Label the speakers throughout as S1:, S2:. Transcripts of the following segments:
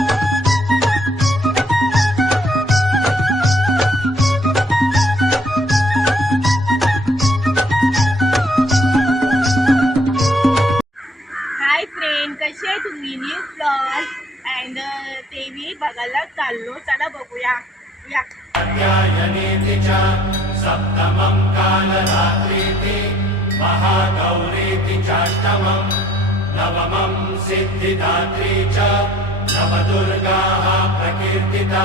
S1: Uh, बघायला चाललो. चला बघूया. या.
S2: कात्यायनीति च सप्तमं कालरात्रीति महागौरीति चाष्टमम् नवमं सिद्धिदात्री च नवदुर्गाः प्रकीर्तिता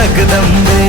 S3: आई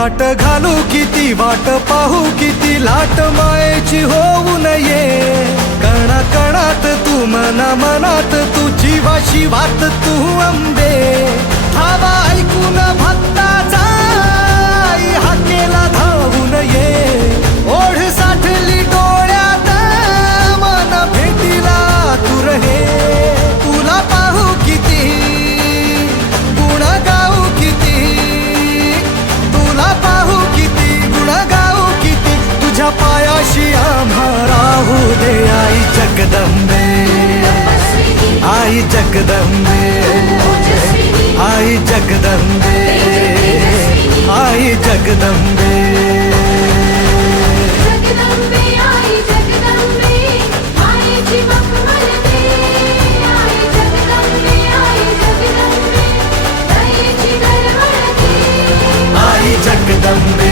S3: घाट घालू किती वाट पाहू किती लाट मायेची होऊ नये. कणा कणात तू मना मनात तू जीवा शिवात तू अंबे धावा ऐकून भक्ता पायाशी आम्हा राहू दे आई जगदंबे. आई जगदंबे. आई जगदंबे. आई जगदंबे.
S4: आई जगदंबे.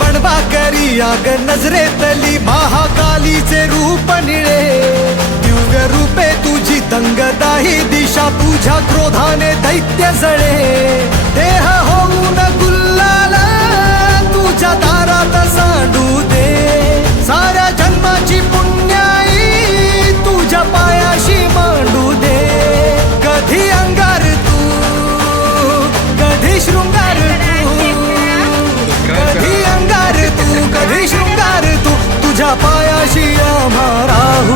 S3: बनवा करी आग नजरेतली महाकालीचे रूप निळे. दिव्य रूपे तुझी दंगदाही दिशा तुझ्या क्रोधाने दैत्य जळे. देह होऊन गुल्लाला तुझ्या दारात सांडू दे. साऱ्या जन्माची पुण्याई तुझ्या पायाशी मांडू दे. कधी अंगार तू कधी शृंगार तू शृंगार तू तुझ्या पायाशी आम्हा राहू